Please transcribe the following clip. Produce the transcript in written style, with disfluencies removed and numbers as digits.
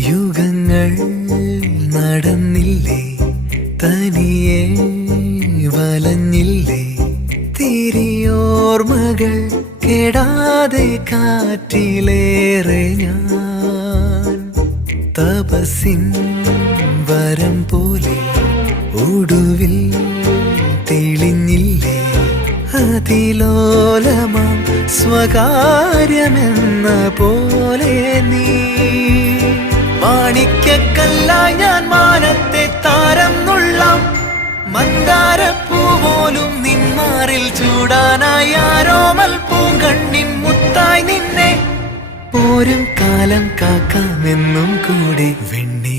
യുഗങ്ങൾ നടന്നില്ലേ, തനിയെ വലഞ്ഞില്ലേ, തിരിയോർമകൾ കെടാതെ കാറ്റിലേറെ ഞാൻ. തപസ്സിൻ വരം പോലെ ഒടുവിൽ തെളിഞ്ഞില്ലേ, അതിലോലമാം സ്വകാര്യമെന്ന പോലെ നീ. മാണിക്യക്കല്ലായി ഞാൻ മാനത്തെ താരം നുള്ളാം, മന്ദാരപ്പൂ പോലും നിന്മാറിൽ ചൂടാനായി ആരോമൽ പൂങ്കണ്ണിൻ മുത്തായി നിന്നെ പോരും കാലം കാക്കാമെന്നും കൂടി. വെണ്ണി